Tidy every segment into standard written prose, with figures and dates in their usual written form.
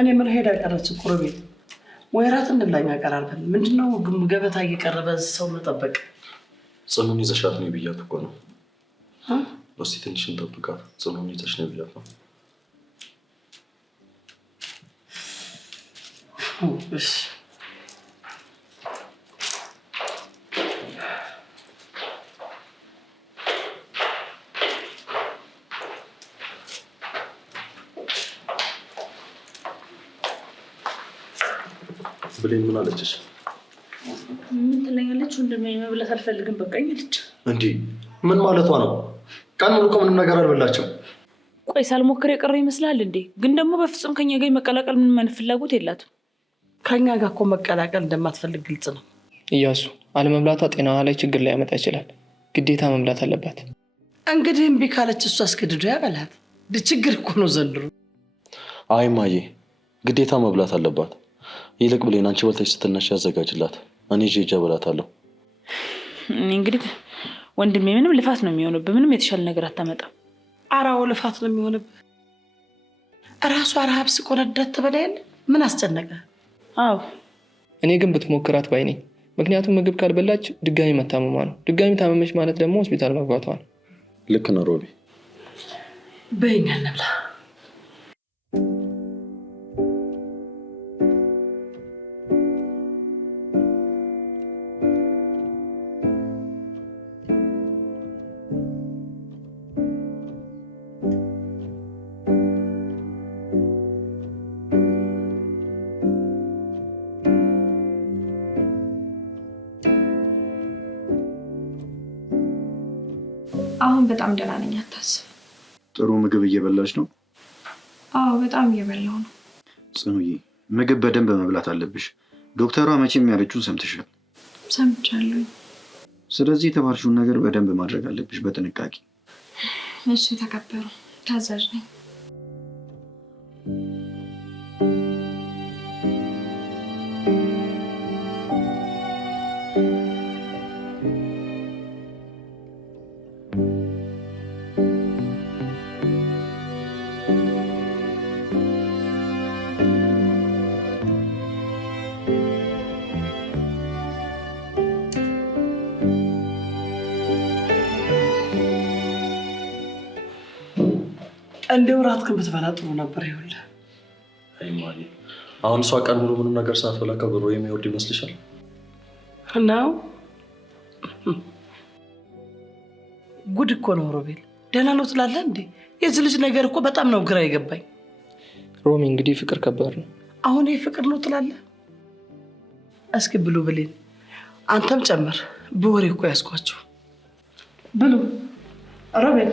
እኔ ምን ሄዳ ቀረች ቁርቤ ወይራት እንብላኛ ቀራርበን ምንድነው ገበታ እየቀረበ ሰው መጠበቅ ጽኑን ይዘሻት ነው ብያት እኮ ነው እስቲ ትንሽ እንጠብቃት ጽኑን ይዘሽ ነው ብያት ነው እሺ ብሌን ምን አለችሽ? ምን ትለኛለች? ወንድሜ መብላት አልፈልግም በቃኝ አለች። እንዴ ምን ማለቷ ነው? ቀን ሙሉ ምንም ነገር አልበላቸው። ቆይ ሳልሞክር የቀረ ይመስላል እንዴ? ግን ደግሞ በፍጹም ከኛ ጋር መቀላቀል ምንም አይነት ፍላጎት የላትም። ከኛ ጋር እኮ መቀላቀል እንደማትፈልግ ግልጽ ነው። እያሱ አለመብላቷ ጤናዋ ላይ ችግር ላይ ያመጣ ይችላል። ግዴታ መብላት አለባት። እንግዲህ እምቢ ካለች እሱ አስገድዶ ያበላት። ችግር እኮ ነው ዘንድሮ። አይ ማዬ ግዴታ መብላት አለባት። ይልቅ ብሌን አንቺ በልተሽ ስትነሽ ያዘጋጅላት። እኔ ጄጃ በላታለሁ። እንግዲህ ወንድሜ ምንም ልፋት ነው የሚሆንብህ። ምንም የተሻለ ነገር አታመጣም። አራው ልፋት ነው የሚሆንብህ። ራሷ ረሃብ ሲቆረዳት ትበላል። ምን አስጨነቀ? አዎ እኔ ግን ብትሞክራት ባይ ነኝ። ምክንያቱም ምግብ ካልበላች ድጋሚ መታመሟ ነው። ድጋሚ ታመመች ማለት ደግሞ ሆስፒታል መግባቷ ነው። ልክ ነው ሮቢ። በይኛ እንብላ። አሁን በጣም ደህና ነኝ፣ አታስብ። ጥሩ ምግብ እየበላች ነው? አዎ በጣም እየበላሁ ነው። ጽኑዬ ምግብ በደንብ መብላት አለብሽ። ዶክተሯ መቼም ያለችውን ሰምተሻል? ሰምቻለሁ። ስለዚህ የተባልሽውን ነገር በደንብ ማድረግ አለብሽ በጥንቃቄ። እሺ ተከበሩ፣ ታዛዥ ነኝ። እንደው ራት ብትበላ ጥሩ ነበር። ይኸውልህ አይ ማዬ አሁን እሷ ቀን ሙሉ ምንም ነገር ሳትበላ ከብሮ የሚወርድ ይመስልሻል? ነው ጉድ እኮ ነው ሮቤል። ደህና ነው ትላለህ እንዴ? የዚህ ልጅ ነገር እኮ በጣም ነው ግራ የገባኝ። ሮሚ እንግዲህ ፍቅር ከባድ ነው። አሁን ይሄ ፍቅር ነው ትላለህ? እስኪ ብሉ ብሌን፣ አንተም ጨምር። በወሬ እኮ ያስኳቸው ብሉ። ሮቤል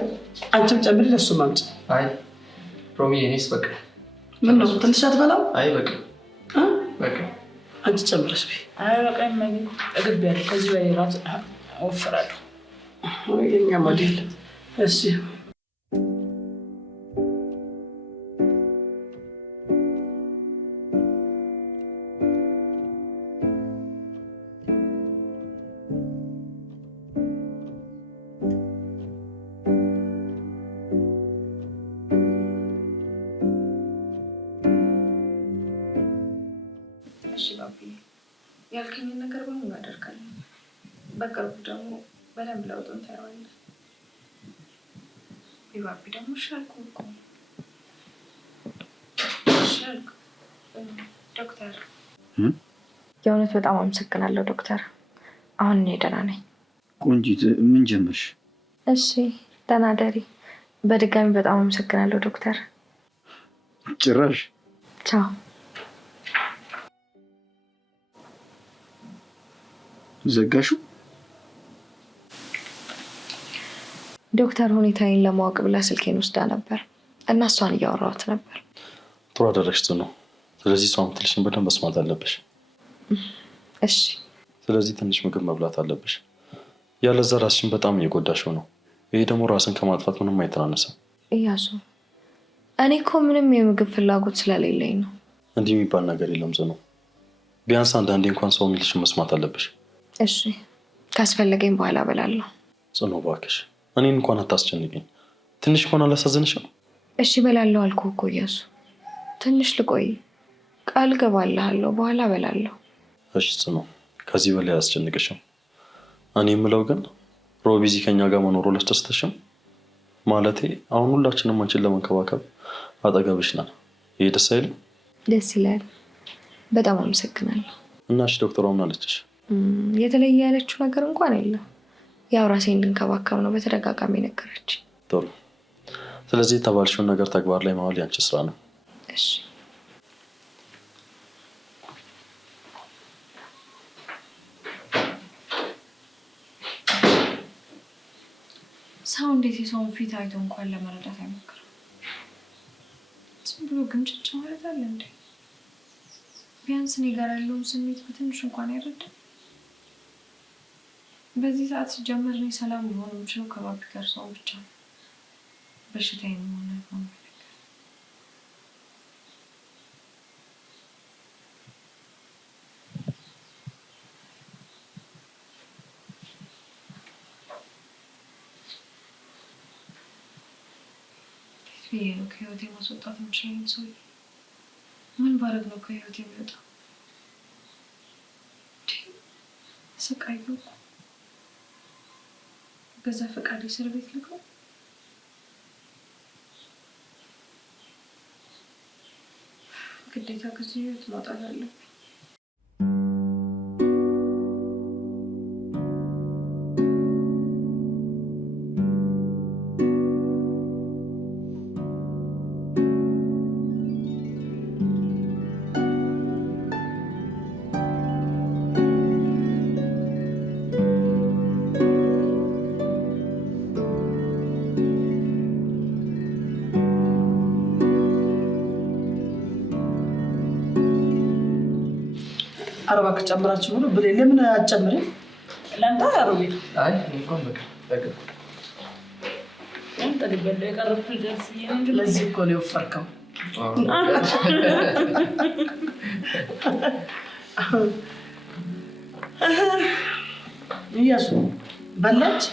አንቺም ጨምሪ፣ ለሱ ማምጪ። አይ ሮሚ እኔስ በቃ። ምን ነው ትንሽ አትበላም? አይ በቃ በቃ አንቺ ጨምረሽ ቢ። አይ በቃ ማግኝ እግብ ያለ ከዚህ በላይ ራት ወፍራለሁ። የኛ ሞዴል። እሺ ያልከኝን ነገር በሙሉ አደርጋለሁ። በቅርቡ ደግሞ በደንብ ለውጡን ታየዋለህ። ቢባቢ ደግሞ ሻልኩ እኮ ሻልኩ። ዶክተር የእውነት በጣም አመሰግናለሁ ዶክተር። አሁን እኔ ደህና ነኝ። ቆንጂት ምን ጀመርሽ? እሺ ደህና ደሪ። በድጋሚ በጣም አመሰግናለሁ ዶክተር። ጭራሽ ቻው። ዘጋሹ? ዶክተር ሁኔታዬን ለማወቅ ብላ ስልኬን ወስዳ ነበር እና እሷን እያወራሁት ነበር። ጥሩ አደረግሽ ጽኑ። ስለዚህ እሷ የምትልሽን በደንብ መስማት አለብሽ። እሺ። ስለዚህ ትንሽ ምግብ መብላት አለብሽ። ያለዛ ራስሽን በጣም እየጎዳሽው ነው። ይሄ ደግሞ ራስን ከማጥፋት ምንም አይተናነስም። እያሱ እኔ እኮ ምንም የምግብ ፍላጎት ስለሌለኝ ነው። እንዲህ የሚባል ነገር የለም ጽኑ። ቢያንስ አንዳንዴ እንኳን ሰው የሚልሽን መስማት አለብሽ። እሺ ካስፈለገኝ በኋላ እበላለሁ። ጽኑ እባክሽ እኔን እንኳን አታስጨንቅኝ። ትንሽ እንኳን አላሳዝንሽም? እሺ እበላለሁ አልኩህ እኮ እያሱ። ትንሽ ልቆይ። ቃል ገባልሃለሁ፣ በኋላ እበላለሁ። እሺ ጽኑ፣ ከዚህ በላይ አያስጨንቅሽም። እኔ የምለው ግን ሮቢ እዚህ ከኛ ጋር መኖሩ ላስደስተሽም? ማለቴ አሁን ሁላችንም አንቺን ለመንከባከብ አጠገብሽ ነን። ይሄ ደስ አይልም? ደስ ይላል። በጣም አመሰግናለሁ። እና እሺ ዶክተሯ ምን አለችሽ? የተለየ ያለችው ነገር እንኳን የለም። ያው ራሴን እንድንከባከብ ነው በተደጋጋሚ ነገረች። ጥሩ። ስለዚህ የተባልሽውን ነገር ተግባር ላይ ማዋል ያንቺ ስራ ነው። እሺ። ሰው እንዴት የሰውን ፊት አይቶ እንኳን ለመረዳት አይሞክርም? ዝም ብሎ ግምጭጭ ማለት አለ እንዴ? ቢያንስ እኔ ጋር ያለውን ስሜት በትንሽ እንኳን አይረዳም። በዚህ ሰዓት ሲጀመር እኔ ሰላም ሊሆን የምችለው ከባቢ ጋር ሰው ብቻ ነው። በሽታዬ ነው ነው ይሄ ነው ከህይወቴ ማስወጣት የምችለኝ ሰው። ምን ባረግ ነው ከህይወቴ የሚወጣው? ተሰቃየሁ እኮ። በዛ ፈቃድ እስር ቤት ልግባ? ግዴታ ከዚህ ህይወት መውጣት አለብኝ። አረባ ከጨምራችሁ ብሎ ብሌ ለምን አጨምረኝ? ለምታ ያሩቢ አይ እንኳን በቃ እንት ልበል የቀረብኩ ደርስ ይሄን ለዚህ እኮ ነው የወፈርከው። እያሱ በላች?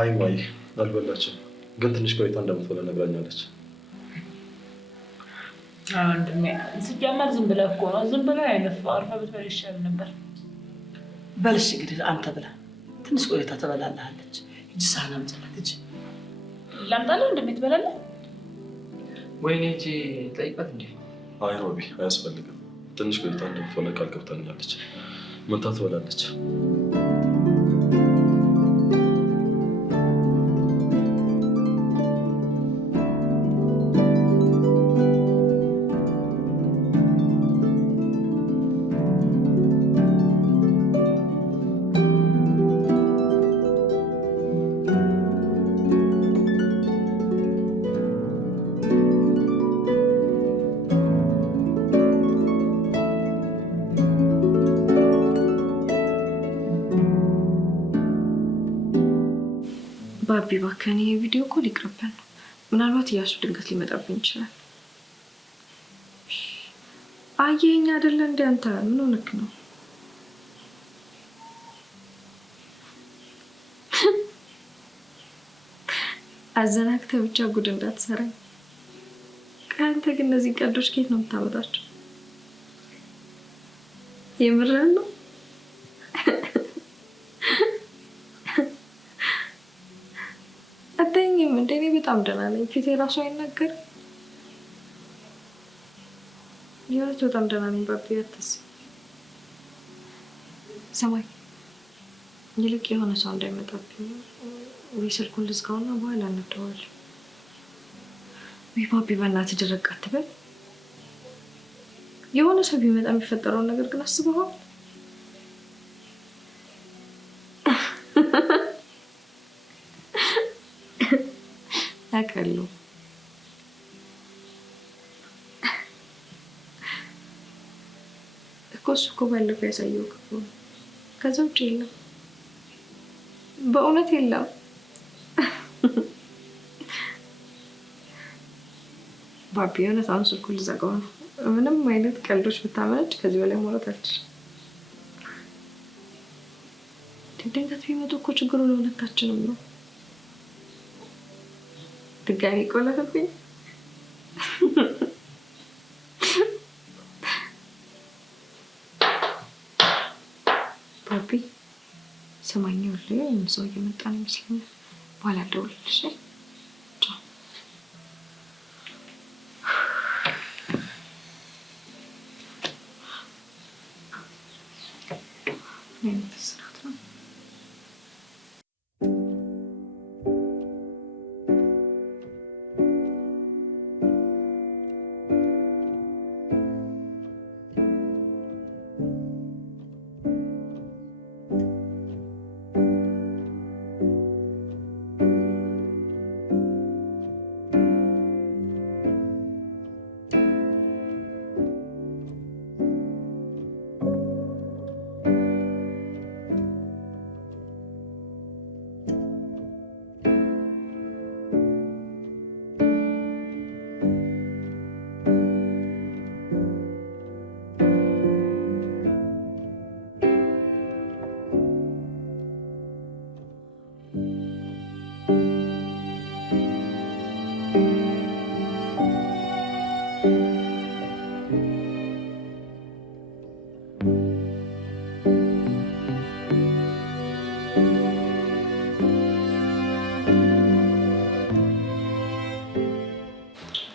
አይ ማይ አልበላችም፣ ግን ትንሽ ቆይታ እንደምትበላ ነግራኛለች። ወንድሜ ሲጀመር ዝም ብለህ እኮ ነው። ዝም ብለህ አይነፋ አርፈህ ብትበላ ይሻል ነበር። በልሽ እንግዲህ አንተ ብላ ትንሽ ቆይታ ትበላለች። እጅ ሳህን አምጪላት። እጅ ላምጣልህ እንደምትበላለህ? ወይኔ እጂ ጠይቃት እንዴ? አይ ሮቢ አያስፈልግም። ትንሽ ቆይታ እንደምትበላ ቃል ገብታኛለች። መታ ትበላለች። ባቢ እባክህን ይሄ ቪዲዮ እኮ ሊቅርብን ነው። ምናልባት እያሱ ድንገት ሊመጣብኝ ይችላል። አየኸኝ አይደለ እንደ አንተ ምን ሆነክ ነው? አዘናግተህ ብቻ ጉድ እንዳትሰራኝ። ከአንተ ግን እነዚህ ቀልዶች ከየት ነው የምታመጣቸው? የምርህን ነው? አታይኝም እንደ እኔ በጣም ደህና ነኝ። ፊቴ ራሱ አይናገርም። የእውነት በጣም ደህና ነኝ ባቢ፣ አታስብ። ሰማይ ይልቅ የሆነ ሰው እንዳይመጣብኝ ወይ ስልኩን ልዝጋውና በኋላ እንደዋወል። ወይ ባቢ በእናትህ ድረቅ አትበል። የሆነ ሰው ቢመጣ የሚፈጠረውን ነገር ግን አስበዋል? አውቃለሁ። እኮ እሱ እኮ ባለፈው ያሳየው ክፉ ነው። ከዛ ውጭ የለም፣ በእውነት የለም። ባቢ የእውነት አሁን ስልኩን ልዘጋው ነው። ምንም አይነት ቀልዶች ብታመነጭ ከዚህ በላይ ማውራት አልችልም። ድንገት ቢመጡ እኮ ችግሩ ለሁለታችንም ነው። ድጋሚ ቆለፈብኝ። ረቢ ሰማኝ ወለ እንሰው እየመጣ ነው ይመስለኛል። በኋላ ደውልልሽ። ቻው።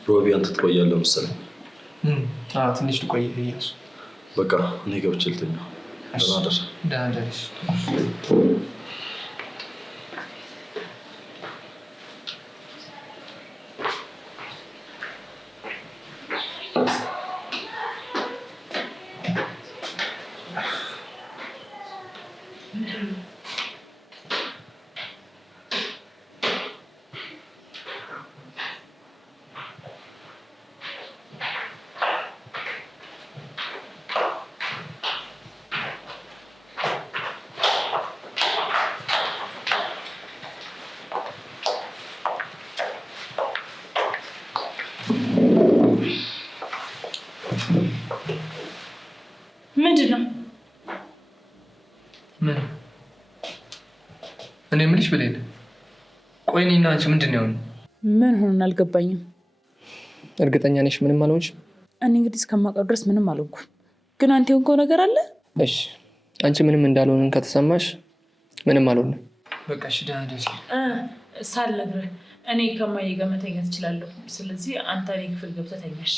ሮቢ አንተ ትቆያለህ መሰለኝ። ትንሽ ልቆይ እያሱ። በቃ እኔ ገብቼ ልተኛ። ደህና ደርሽ። ምንድነው? ምን? እኔ የምልሽ ብሌን፣ ቆይ እኔና አንቺ ምንድን ነው የሆነው? ምን ሆነን አልገባኝም። እርግጠኛ ነሽ ምንም አልሆንሽም? እኔ እንግዲህ እስከማውቀው ድረስ ምንም አልሆንኩም። ግን አንተ የሆንከው ነገር አለ? እሺ አንቺ ምንም እንዳልሆንን ከተሰማሽ ምንም አልሆንም። በቃ እሺ ደህና ደርሽ። ሳልነግርህ እኔ ከማዬ ጋር መተኛት እችላለሁ። ስለዚህ አንተ እኔ ክፍል ገብተህ ተኛ። እሺ?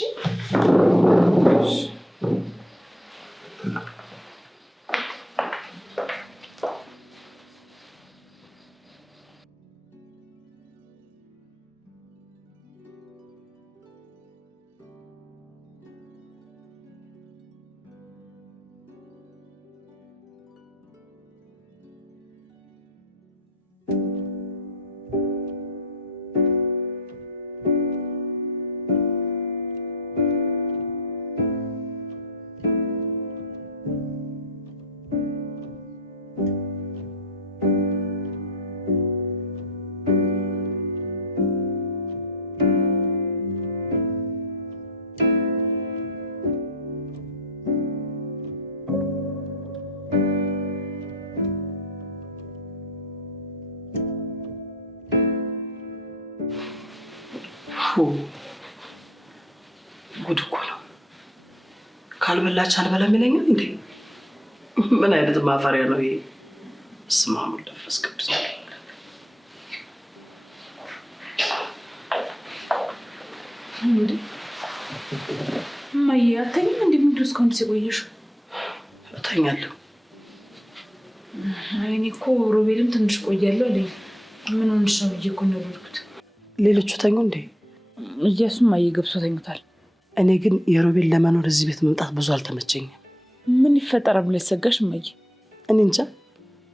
ጉድ እኮ ነው። ካልበላች አልበላም ይለኛል እንዴ? ምን አይነት ማፈሪያ ነው ይሄ? በስመ አብ ወወልድ ወመንፈስ ቅዱስ። እንዴ እማዬ አተኝም? እንዴ ምንድን ነው እስካሁን ሲቆየሽው? እተኛለሁ። እኔ እኮ ሮቤልም ትንሽ ቆያለሁ አለኝ። ምን ሆንሽ ነው ብዬሽ እኮ ነው የደወልኩት። ሌሎቹ ተኙ እንዴ? እያሱም እማዬ ገብቶ ተኝቷል። እኔ ግን የሮቤል ለመኖር እዚህ ቤት መምጣት ብዙ አልተመቸኝም። ምን ይፈጠራል ብለሽ ሰጋሽ እማዬ? እኔ እንጃ፣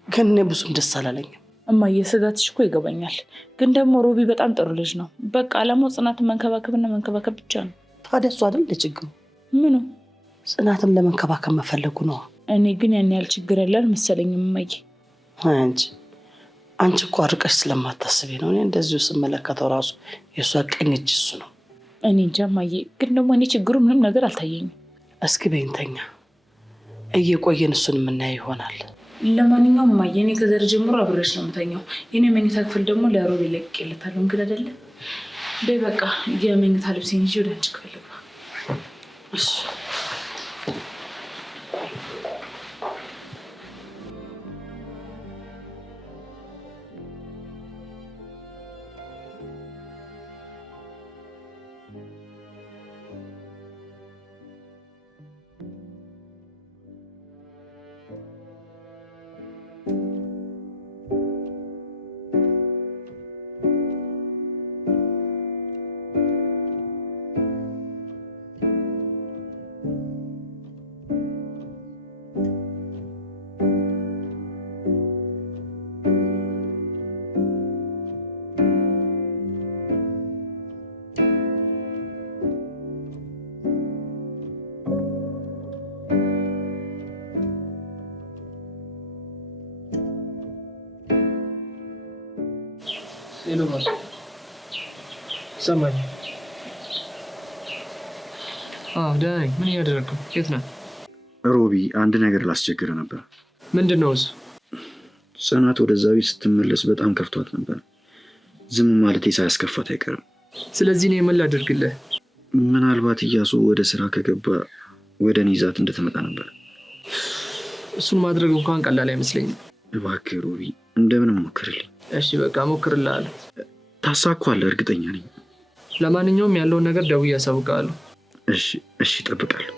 ግን እኔ ብዙም ደስ አላለኝም። እማዬ ስጋትሽ እኮ ይገባኛል። ግን ደግሞ ሮቢ በጣም ጥሩ ልጅ ነው። በቃ አላማው ጽናትን መንከባከብና መንከባከብ ብቻ ነው። ታዲያ እሱ አይደል ችግሩ? ምኑ? ጽናትን ለመንከባከብ መፈለጉ ነው። እኔ ግን ያን ያህል ችግር ያለ አልመሰለኝም እማዬ። አንቺ እኮ አርቀሽ ስለማታስቢ ነው። እኔ እንደዚሁ ስመለከተው ራሱ የእሷ ቀኝ እጅ እሱ ነው። እኔ እንጃ እማዬ፣ ግን ደግሞ እኔ ችግሩ ምንም ነገር አልታየኝም። እስኪ በይኝ ተኛ፣ እየቆየን እሱን የምናየው ይሆናል። ለማንኛውም እማዬ፣ እኔ ከዘር ጀምሮ አብሬሽ ነው የምተኛው። የኔ መኝታ ክፍል ደግሞ ለሮቤል ለቅቄለታለሁ። እንግዲህ አይደለ በይ፣ በቃ የመኝታ ልብሴን ይዤ ወደ አንቺ ክፍል ልግባ። እሺ ሄሎ ማስ ሰማኝ። ደህና ነኝ። ምን እያደረግኩ? የት ነህ? ሮቢ አንድ ነገር ላስቸግር ነበር። ምንድን ነው እሱ? ጽናት ወደዛ ቤት ስትመለስ በጣም ከፍቷት ነበር። ዝም ማለቴ ሳያስከፋት አይቀርም። ስለዚህ እኔ ምን ላድርግልህ? ምናልባት እያሱ ወደ ስራ ከገባ ወደ እኔ ይዛት እንደተመጣ ነበር። እሱን ማድረግ እንኳን ቀላል አይመስለኝም። እባክህ ሮቢ እንደምንም ሞክርልኝ። እሺ በቃ ሞክርልሃለሁ። ታሳኳለህ፣ እርግጠኛ ነኝ። ለማንኛውም ያለውን ነገር ደውዬ አሳውቅሃለሁ። እሺ እጠብቃለሁ።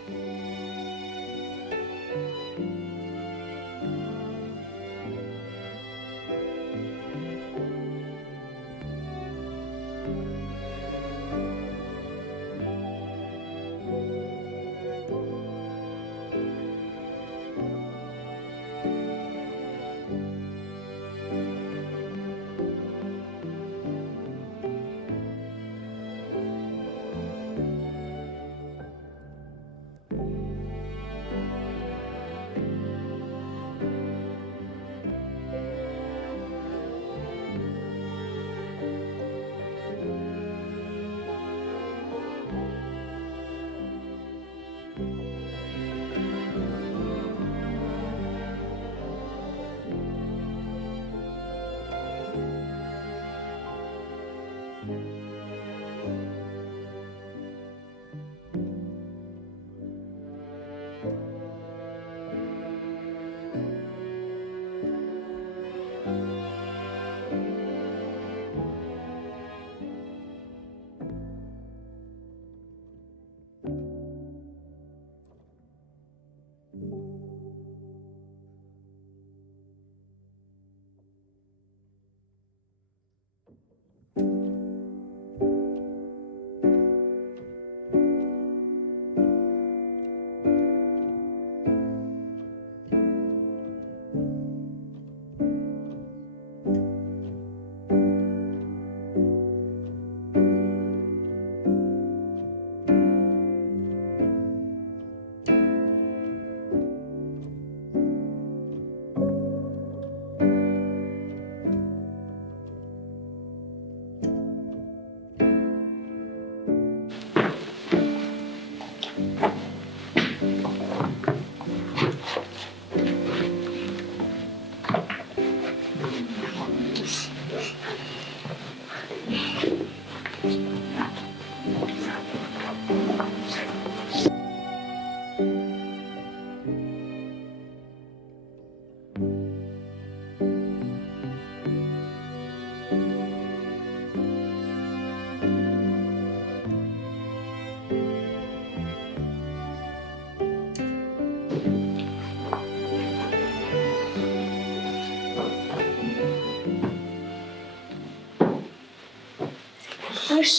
እሺ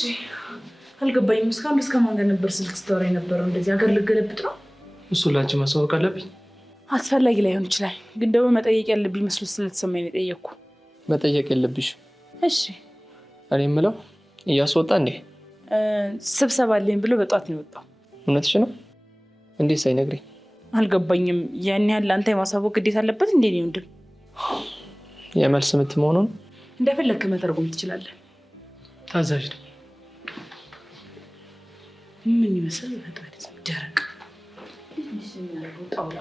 አልገባኝም። እስከ ማን ጋር ነበር ስልክ ስታወራ የነበረው? እንደዚህ ሀገር ልገለብጥ ነው? እሱ ላንቺ ማሳወቅ አለብኝ? አስፈላጊ ላይሆን ይችላል፣ ግን ደግሞ መጠየቅ ያለብኝ መስሎ ስለተሰማኝ ነው የጠየቅኩ። መጠየቅ የለብሽም። እሺ እኔ የምለው እያስወጣ እንዴ? ስብሰባ አለኝ ብሎ በጧት ነው የወጣው። እውነትሽ ነው? እንዴት ሳይነግረኝ? አልገባኝም። ያን ያህል ለአንተ የማሳወቅ ግዴታ አለበት እንዴ? ነው ወንድም የመልስ ምት መሆኑን እንደፈለግህ መተርጎም ትችላለህ። ታዛዥ ነው። ምን ይመስል ደረቅ ጣውላ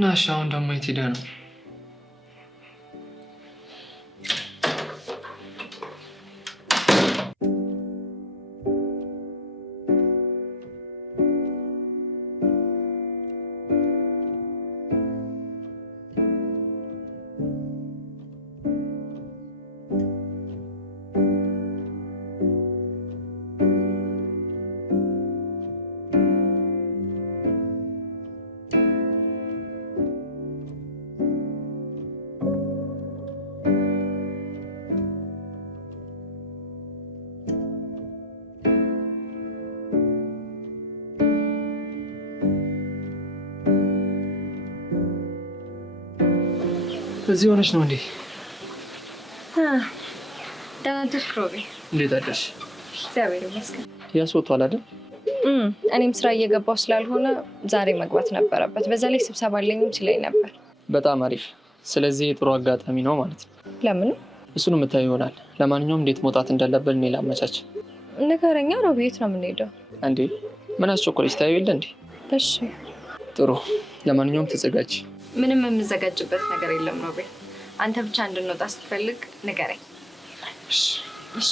እና እሺ አሁን ደግሞ የት ሄደህ ነው? እዚህ ሆነሽ ነው እንዴ? ደህና ነሽ ሮቢ? እንዴት አደርሽ? እግዚአብሔር ይመስገን። ያስወጣል አይደል? እኔም ስራ እየገባሁ ስላልሆነ ዛሬ መግባት ነበረበት። በዛ ላይ ስብሰባ አለኝም ሲለኝ ነበር። በጣም አሪፍ። ስለዚህ ጥሩ አጋጣሚ ነው ማለት ነው። ለምን? እሱን የምታየው ይሆናል። ለማንኛውም እንዴት መውጣት እንዳለብን እኔ ላመቻች። ንገረኛ ሮቢ። የት ነው የምንሄደው? እንዴ ምን አስቸኮለች? ታየው የለ እንዴ? እሺ ጥሩ። ለማንኛውም ተዘጋጅ። ምንም የምዘጋጅበት ነገር የለም ሮቢ። አንተ ብቻ እንድንወጣ ስትፈልግ ንገረኝ። እሺ እሺ።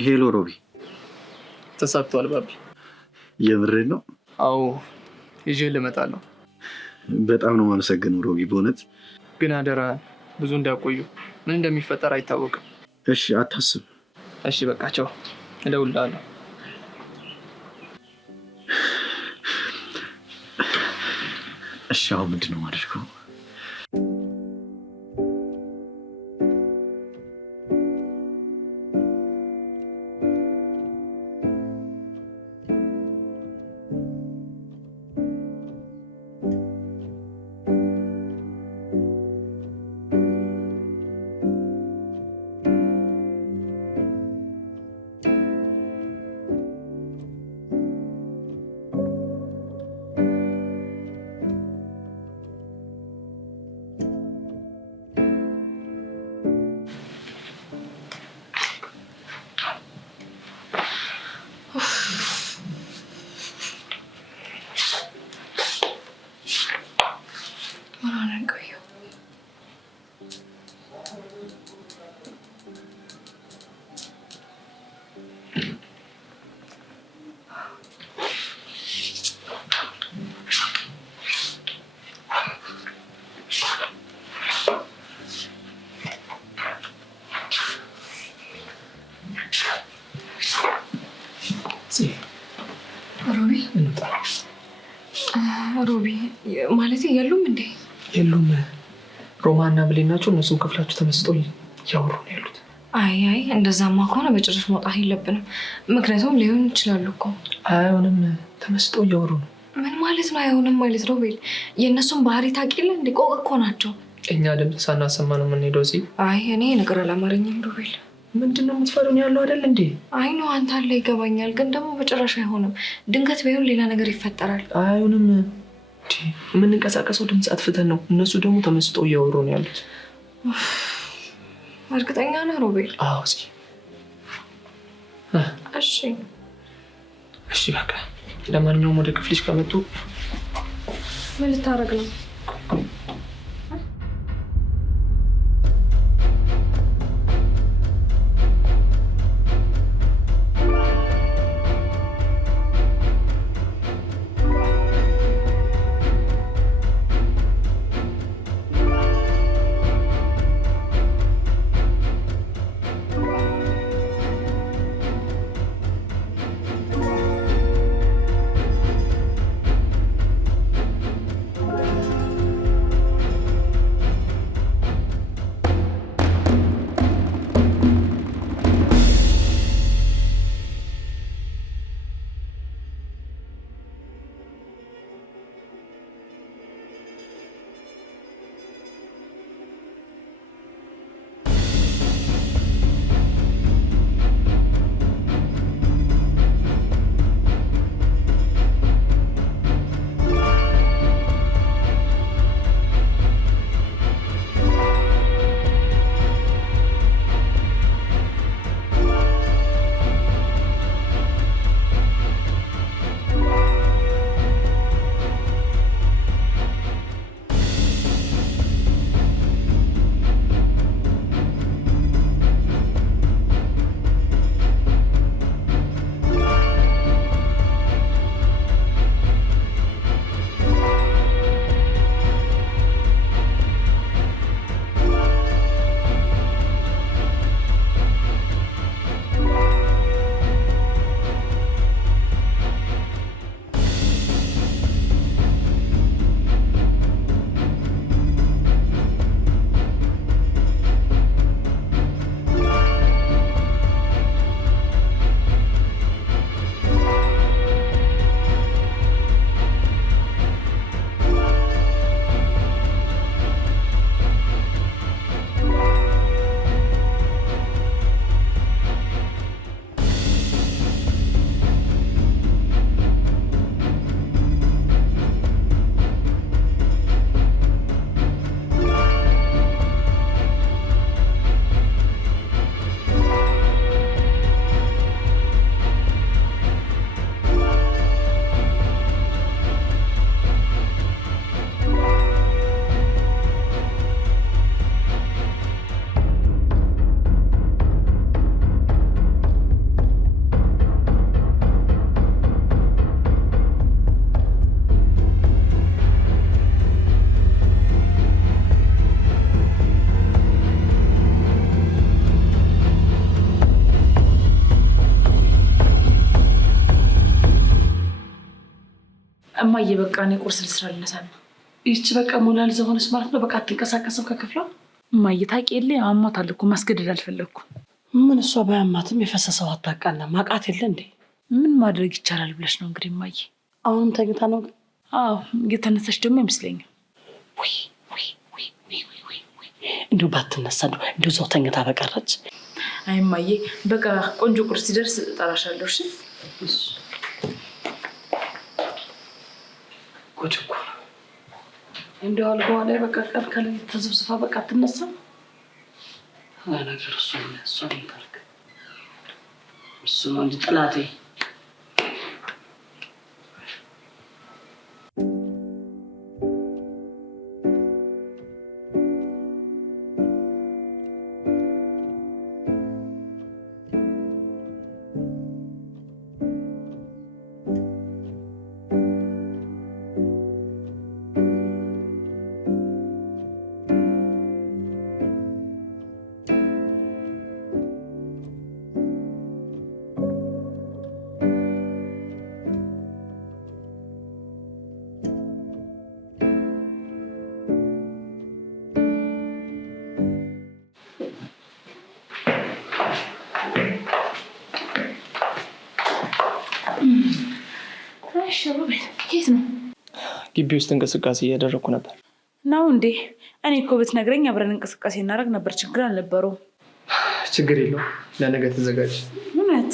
ሄሎ ሮቢ። ተሳክቷል ባቢ። የምሬን ነው? አዎ ይዤ ልመጣለሁ። በጣም ነው የማመሰግነው ሮቢ በእውነት። ግን አደራ ብዙ እንዳያቆዩ፣ ምን እንደሚፈጠር አይታወቅም። እሺ አታስብ። እሺ በቃ ቻው፣ እደውልልሃለሁ። እሺ አሁን ምንድን ነው የማደርገው? ሮቢ ማለት የሉም እንዴ? የሉም። ሮማና ብሌን ናቸው። እነሱም ክፍላችሁ ተመስጠው እያወሩ ነው ያሉት። አይ እንደዛማ ከሆነ በጭራሽ መውጣት የለብንም። ምክንያቱም ሊሆን ይችላሉ እኮ። አይሆንም፣ ተመስጠው እያወሩ ነው። ምን ማለት ነው አይሆንም ማለት? ሮቤል የእነሱን ባህሪ ታውቂለ እንዴ? ቆቅ እኮ ናቸው። እኛ ድምፅ ሳናሰማ ነው የምንሄደው እዚህ። አይ እኔ ነገር አላማረኝም ሮቤል። ምንድነው የምትፈሩኝ? ያለው አይደል እንዴ? አይ ነው አንተ አለ ይገባኛል፣ ግን ደግሞ በጭራሽ አይሆንም። ድንገት ቢሆን ሌላ ነገር ይፈጠራል። አይሆንም። የምንንቀሳቀሰው ድምፅ አጥፍተን ነው። እነሱ ደግሞ ተመስጠው እያወሩ ነው ያሉት። እርግጠኛ ነህ ሮቤል? አዎ እዚህ። እሺ በቃ ለማንኛውም ወደ ክፍልሽ ከመጡ ምን ልታረግ ነው? እማዬ በቃ እኔ ቁርስ ልስራ ልነሳ ነው። ይቺ በቃ ሞላል ዘሆነስ ማለት ነው። በቃ አትንቀሳቀስም ከክፍሏ። እማዬ ታውቂ የለ አሟታል እኮ ማስገደድ አልፈለኩም። ምን እሷ ባያማትም የፈሰሰው አታውቃና ማቃት የለ እንዴ? ምን ማድረግ ይቻላል ብለሽ ነው እንግዲህ እማዬ። አሁንም ተኝታ ነው? አዎ እየተነሳሽ ደግሞ አይመስለኝም። እንዲሁ ባትነሳ እንዲሁ እዛው ተኝታ በቀረች። አይ እማዬ በቃ ቆንጆ ቁርስ ሲደርስ እጠራሻለሁ። እሺ ጉድ እኮ ነው። እንዲሁ አልጋዋ ላይ በቃ ቀን ከሌሊት ተዘብስፋ በቃ አትነሳም። ነገር እሷ ታርግ እሱ ነው እንጂ ጥላቴ። የት ነው? ግቢ ውስጥ እንቅስቃሴ እያደረኩ ነበር። ነው እንዴ? እኔ እኮ ብትነግረኝ አብረን እንቅስቃሴ እናደርግ ነበር። ችግር አልነበረውም። ችግር የለውም። ለነገ ተዘጋጅ። እውነት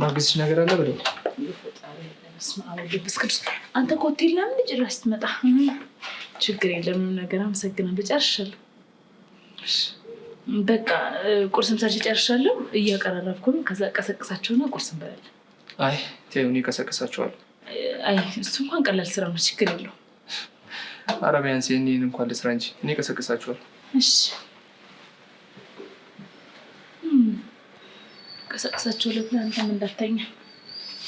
ማግዝሽ ነገር አለ ብለው አንተ ኮቴል ለምን ጭራሽ ስትመጣ? ችግር የለም ነገር አመሰግናለሁ። ጨርሻለሁ። በቃ ቁርስም ሰርቼ ጨርሻለሁ። እያቀራረብኩ ነው። ከዛ ቀሰቅሳቸውና ቁርስ እንበላለን። አይ ተይው፣ እኔ ቀሰቅሳቸዋለሁ። አይ እሱ እንኳን ቀላል ስራ ነው። ችግር የለውም። ኧረ ቢያንስ እኔን እንኳን ልስራ እንጂ እኔ ቀሰቅሳቸዋለሁ። እሺ ቀሰቅሳቸው ለብላ አንተም እንዳተኛ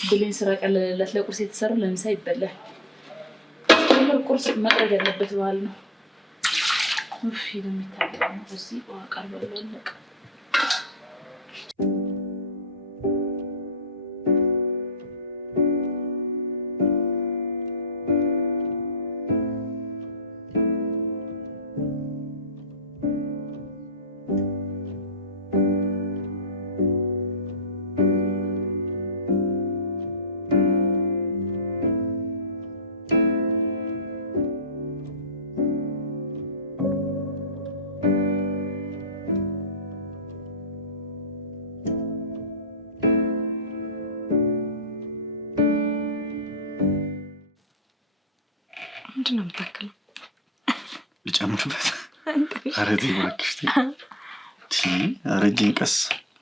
ብሌን ስራ ቀለለላት። ለቁርስ የተሰራው ለምሳ ይበላል። ቁርስ መቅረብ ያለበት በኋላ ነው። ኡፍ ይደምታል። በዚህ ቃል በለለቀ ምንድነው የምታክለው? ልጨምርበት? ኧረ ተይ እባክሽ ተይ። ኧረ እጄን ቀስ።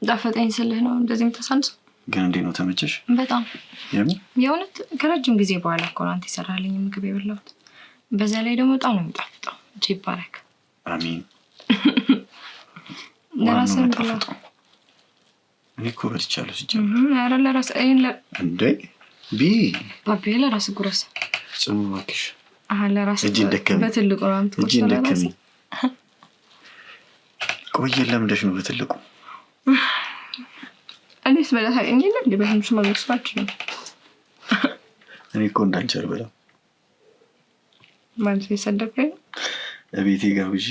ጣፈጠኝ ስልህ ነው እንደዚህ የምታሳንሰው? ግን እንዴት ነው ተመቸሽ? በጣም የምን የእውነት ከረጅም ጊዜ በኋላ እኮ ነው አንተ የሰራልኝ ምግብ የበላሁት። በዛ ላይ ደግሞ በጣም ነው የሚጣፍጠው። እጅ ይባረክ። አሚን። ለራስህ ብላ። እኔ እኮ በልቻለሁ ሲጀምር። ኧረ ለራስህ እንዴ ባቢ ለራስህ ጉረስ። ጽኑ እባክሽ። ለራስህ በትልቁ ነው አንተ እጅ እንደከመኝ። ቆየን ለምንድነው ነው በትልቁ? እኔስ በላህ እኔ ለምን በትንሹ ማግስታች ነው? እኔ እኮ እንዳንቸር በላ ማለት የሰደከኝ እቤቴ ጋብዢ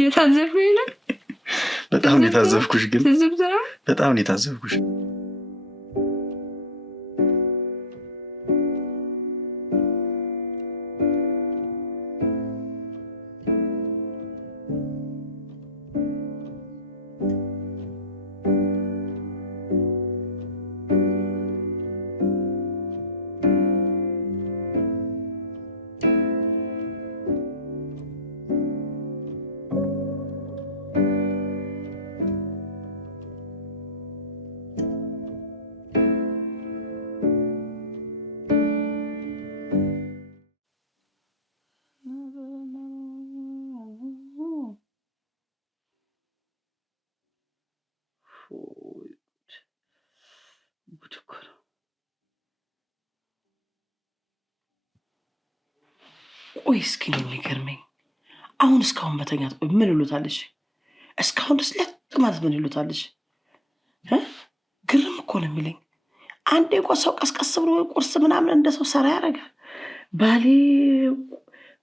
የታዘብኩኝ ነው። በጣም የታዘብኩሽ ግን በጣም የታዘብኩሽ። ቆይ እስኪ ነው የሚገርመኝ። አሁን እስካሁን በተኛት ቆይ ምን ይሉታልሽ? እስካሁን ድረስ ለጥ ማለት ምን ይሉታልሽ? ግርም እኮ ነው የሚለኝ። አንዴ እንኳን ሰው ቀስቀስ ብሎ ቁርስ ምናምን እንደ ሰው ሰራ ያደርጋል። ባሌ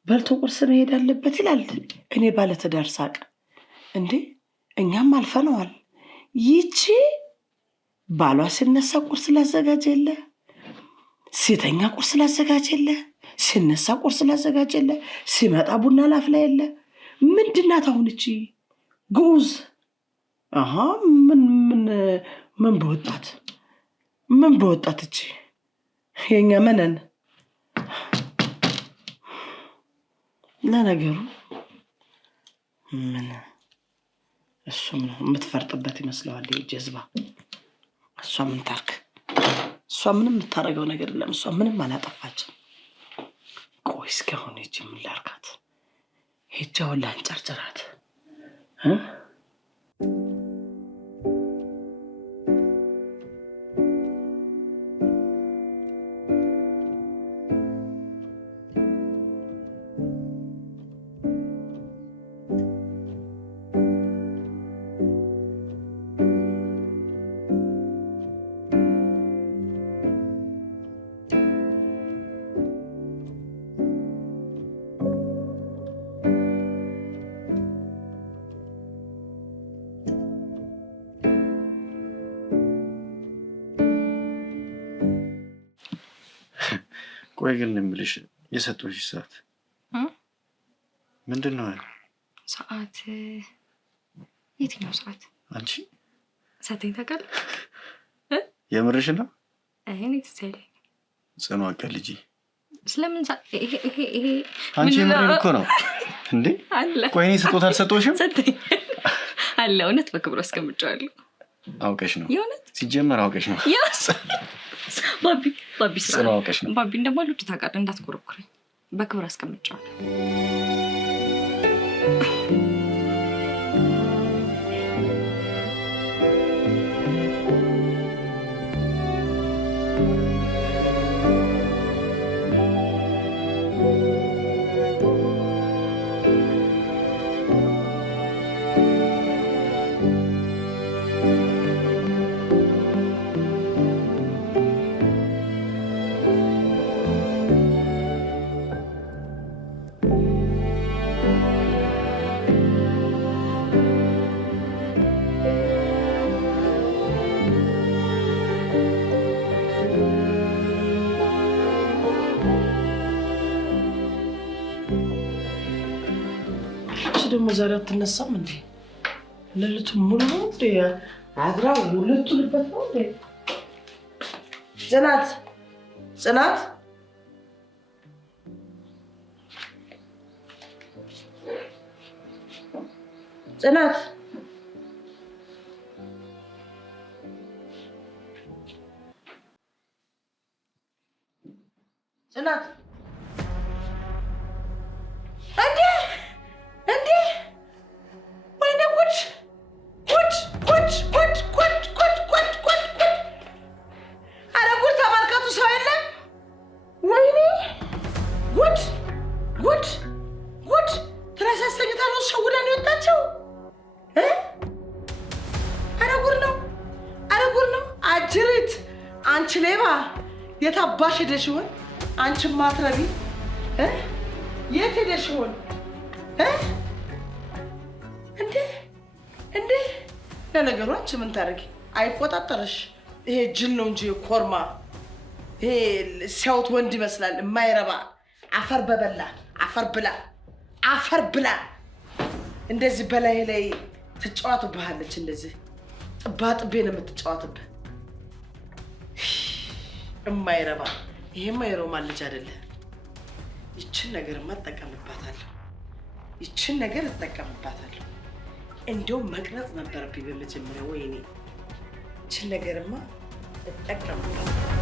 በልቶ ቁርስ መሄድ አለበት ይላል። እኔ ባለ ትዳር ሳቅ እንዴ እኛም አልፈነዋል። ይቺ ባሏ ሲነሳ ቁርስ ላዘጋጅ የለ፣ ሲተኛ ቁርስ ላዘጋጅ የለ፣ ሲነሳ ቁርስ ላዘጋጅ የለ፣ ሲመጣ ቡና ላፍላ የለ። ምንድናት አሁን እቺ ጉዝ? ምን በወጣት እቺ የኛ መነን። ለነገሩ ምን እሱም ነው የምትፈርጥበት ይመስለዋል ጀዝባ። እሷ ምን ታርክ? እሷ ምንም የምታደርገው ነገር የለም። እሷ ምንም አላጠፋችም። ወይስ ከሆነ እጅ ምን ላድርጋት? ሄጃውን ላንጨርጭራት ቆይ ግን ልምልሽ የሰጡሽ ሰዓት ምንድን ነው? ሰዓት የትኛው ሰዓት? አንቺ ሰተኝ ታውቃለህ? የምርሽ ነው? እኔ ትሰሪ ጽኑ አቀልጂ። ስለምን ይሄ አንቺ የምርሽ እኮ ነው እንዴ? ቆይ እኔ ስጦታ አልሰጠሁሽም? ሰተኝ አለ። እውነት በክብር አስቀምጫለሁ። አውቀሽ ነው? የእውነት ሲጀመር አውቀሽ ነው? ባቢ ጽኑ አውቀሽ ነው? ባቢ እንደማልወድ ታውቃለህ። እንዳትኮረኩረኝ በክብር አስቀምጫለሁ። ደግሞ ዛሬ አትነሳም እንዴ? ሌሊቱን ሙሉ ነው እንዴ አድራ ሁለቱንበት ነው እንዴ? ጽናት ጽናት ጽናት ጽናት አንቺ ሌባ የት አባሽ ሄደሽ ይሆን? አንቺ ማትረቢ የት ሄደሽ ይሆን? እንዴ ለነገሩ አንቺ ምን ታደርጊ? አይቆጣጠርሽ። ይሄ ጅል ነው እንጂ ኮርማ። ይሄ ሲያውት ወንድ ይመስላል የማይረባ አፈር በበላ አፈር ብላ እንደዚህ በላይ ላይ ትጫወትብሃለች። እንደዚህ ጥባጥቤ ነው የምትጫወትብህ። የማይረባ ይሄማ የሮማን ልጅ አይደለ። ይችን ነገርማ እጠቀምባታለሁ። እንደውም መቅረጽ ነበረብኝ በመጀመሪያ። ወይኔ ይችን ነገርማ እጠቀምባታለሁ።